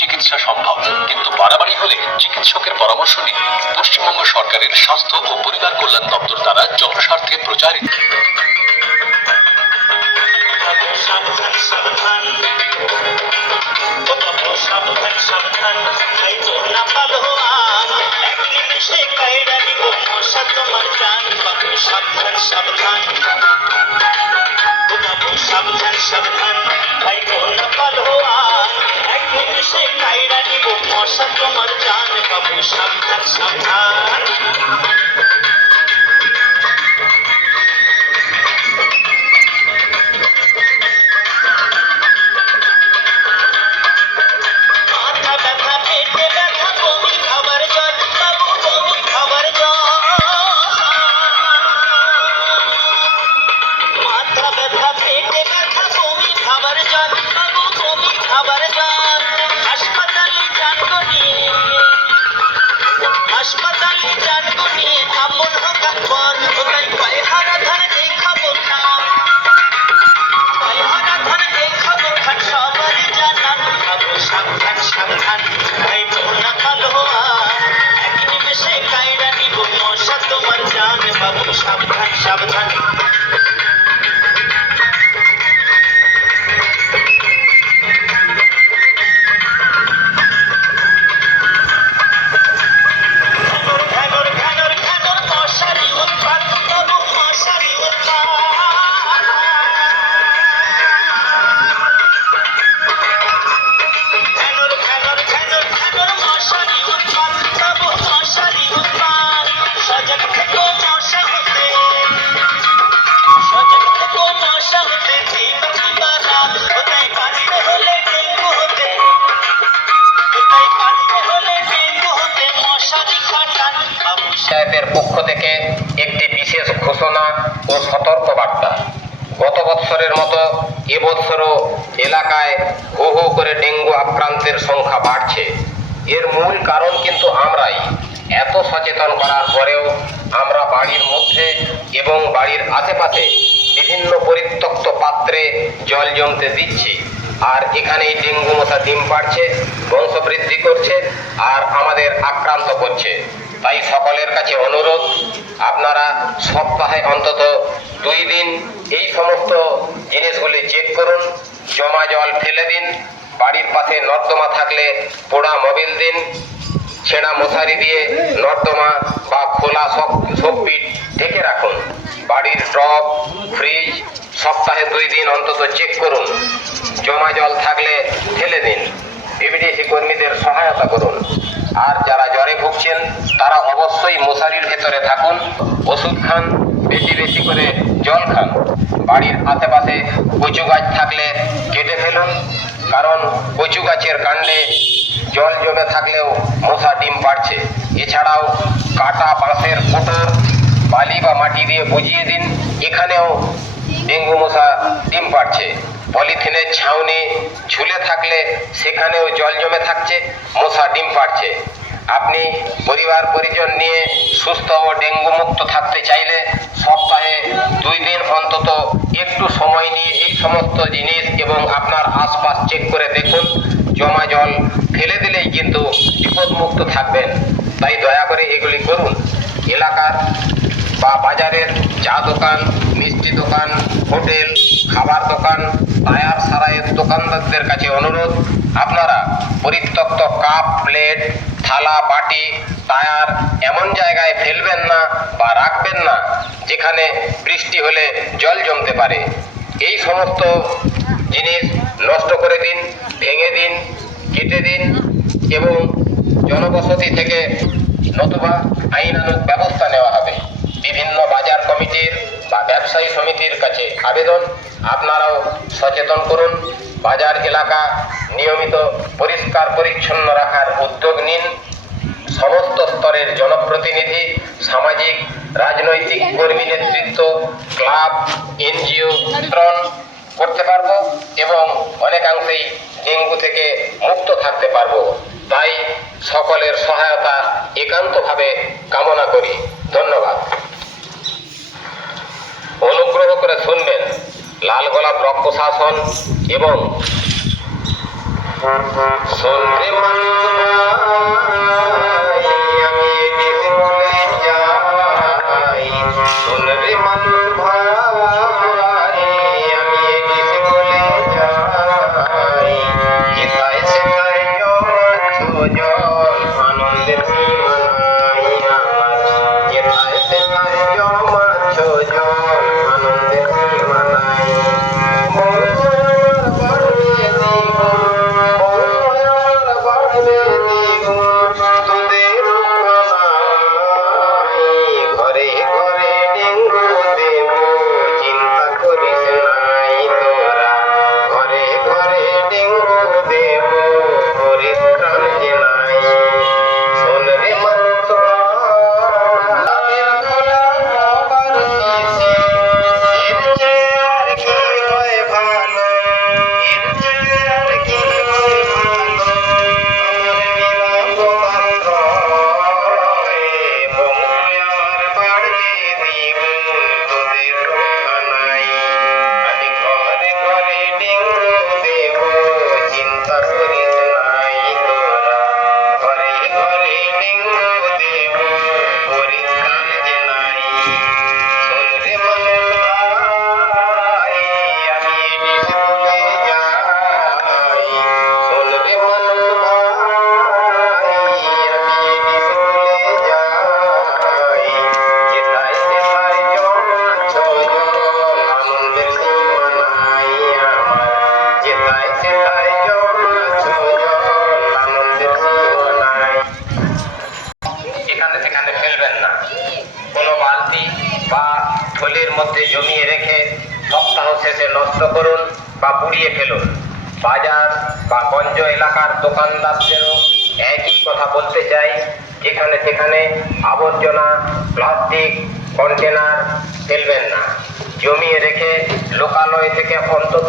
চিকিৎসা সম্ভব, কিন্তু বাড়াবাড়ি হলে চিকিৎসকের পরামর্শ নিন। পশ্চিমবঙ্গ সরকারের স্বাস্থ্য ও পরিবার কল্যাণ দপ্তর দ্বারা জনস্বার্থে প্রচারিত। সাবধান সাবধান ভাই না পালো এক নিমিষে কায়রা নিব মশা তোমার জান বাবু সাবধান সাবধান। মাথা ব্যথা পেটে ব্যথা বমি খাবার জল বাবু বমি খাবার জল। মাথা ব্যথা পেটে ব্যথা বমি খাবার জল বাবু বমি খাবার জল। হাসপাতালে জানবো নিয়ে হাসপাতালে জানবো নিয়ে আপন হোক পর ওটাই পায়ে হারা ধান দেখাবো না পায়ে হারা ধান দেখাবো খান সবারই জানান বাবু সাবধান সাবধান ভাই না পালো এক নিমেষে কায়রা নিব মশা তোমার জান বাবু সাবধান সাবধান। পঞ্চায়েতের পক্ষ থেকে একটি বিশেষ ঘোষণা ও সতর্কবার্তা। গত বৎসরের মতো এবৎসরও এলাকায় হু হু করে ডেঙ্গু আক্রান্তের সংখ্যা বাড়ছে। এর মূল কারণ কিন্তু আমরাই। এত সচেতন করার পরেও আমরা বাড়ির মধ্যে এবং বাড়ির আশেপাশে বিভিন্ন পরিত্যক্ত পাত্রে জল জমতে দিচ্ছি, আর এখানেই ডেঙ্গু মশা ডিম পাড়ছে, বংশবৃদ্ধি করছে আর আমাদের আক্রান্ত করছে। তাই সকলের কাছে অনুরোধ, আপনারা সপ্তাহে অন্তত 2 দিন এই সমস্ত জিনিসগুলি চেক করুন। জমা জল ফেলে দিন, বাড়ির পাশে নর্দমা থাকলে পোড়া মোবিল দিন, ছেঁড়া মশারি দিয়ে নর্দমা বা খোলা শোকপিট ঢেকে রাখুন। বাড়ির টব, ফ্রিজ সপ্তাহে 2 দিন অন্তত চেক করুন। জমা জল থাকলে ফেলে দিন। বিবিডিসি কর্মীদের সহায়তা করুন। আর যারা জ্বরে ভুগছেন তারা অবশ্যই মশারির ভেতরে থাকুন, ওষুধ খান, বেশি বেশি করে জল খান। বাড়ির আশেপাশে কচু গাছ থাকলে কেটে ফেলুন, কারণ কচু গাছের কাণ্ডে জল জমে থাকলেও মশা ডিম পাড়ছে। এছাড়াও কাটা বাঁশের কোটর বালি বা মাটি দিয়ে বুঝিয়ে দিন, এখানেও ডেঙ্গু মশা ডিম পাড়ছে। পলিথিনের ছাউনি ঝুলে থাকলে সেখানেও জল জমে থাকছে, মশা ডিম পাড়ছে। আপনি পরিবার পরিজন নিয়ে সুস্থ ও ডেঙ্গু মুক্ত থাকতে চাইলে সপ্তাহে 2 দিন অন্তত একটু সময় নিয়ে এই সমস্ত জিনিস এবং আপনার আশপাশ চেক করে দেখুন। জমা জল ফেলে দিলেই কিন্তু বিপদমুক্ত থাকবেন। তাই দয়া করে এগুলি করুন। এলাকার বা বাজারের চা দোকান, মিষ্টি দোকান, হোটেল, খাবার দোকান, টায়ার সারাইয়ের দোকানদারদের কাছে অনুরোধ, আপনারা পরিত্যক্ত কাপ, প্লেট, থালা, বাটি, টায়ার এমন জায়গায় ফেলবেন না বা রাখবেন না যেখানে বৃষ্টি হলে জল জমতে পারে। এই সমস্ত জিনিস নষ্ট করে দিন, ভেঙে দিন, কেটে দিন এবং জনবসতি থেকে নতুবা আইনানুগ ব্যবস্থা নেওয়া হবে। বিভিন্ন বাজার কমিটির বা ব্যবসায়ী সমিতির কাছে আবেদন, আপনারাও সচেতন করুন। বাজার এলাকা নিয়মিত পরিষ্কার পরিচ্ছন্ন রাখার উদ্যোগ নিন। সমস্ত স্তরের জনপ্রতিনিধি, সামাজিক রাজনৈতিক কর্মী নেতৃত্ব, ক্লাব, এনজিও নিয়ন্ত্রণ করতে পারবো এবং অনেকাংশেই ডেঙ্গু থেকে মুক্ত থাকতে পারবো। তাই সকলের সহায়তা একান্তভাবে কামনা করি। ধন্যবাদ। অনুগ্রহ করে শুনবেন লালগোলা ব্লক প্রশাসন এবং শোন রে মানুষ ভাই, আমি এডিস বলে যাই। শোন রে মানুষ ভাই, আমি এডিস বলে যাই। যেথায় সেথায় জল আনন্দের সীমা নাই আমার। যেথায় সেথায় জমাচ্ছ জল আনন্দের সীমা নাই। ঘরে ঘরে ডেঙ্গু দেব, চিন্তা করিস নাই তোরা। ঘরে ঘরে ডেঙ্গু দেব, পরিত্রাণ যে নাই। শোন রে মানুষ ভাই, খোলা খাবার শিশি, এর চেয়ে আর কি হয় ভালো, এর চেয়ে আর কি হয় ভালো। আমার নিরাপদ আশ্রয়, বঙ্গ আমার বাড়বে দ্বিগুণ, তোদের রক্ষা নাই। আমি ঘরে ঘরে ডেঙ্গু দেব, চিন্তা করিস নাই তোরা। ঘরে ঘরে ডেঙ্গু দেব, পরিত্রাণ যে নাই। শোন রে মানুষ ভাই, আমি এডিস বলে যাই। শোন রে মানুষ ভাই, আমি এডিস বলে যাই। যেথায় সেথায় জমাচ্ছ জল আনন্দের সীমা নাই আমার। যেথায় সেথায় জমাচ্ছ জল আনন্দের সীমা নাই। এখানে সেখানে ফেলবেন না। কোনো বালতি বা থলির মধ্যে জমিয়ে রেখে সপ্তাহ শেষে নষ্ট করুন বা পুড়িয়ে ফেলুন। বাজার বা গঞ্জ এলাকার দোকানদারদেরও একই কথা বলতে চাই, যেখানে সেখানে আবর্জনা প্লাস্টিক কন্টেনার ফেলবেন না। জমিয়ে রেখে লোকালয় থেকে অন্তত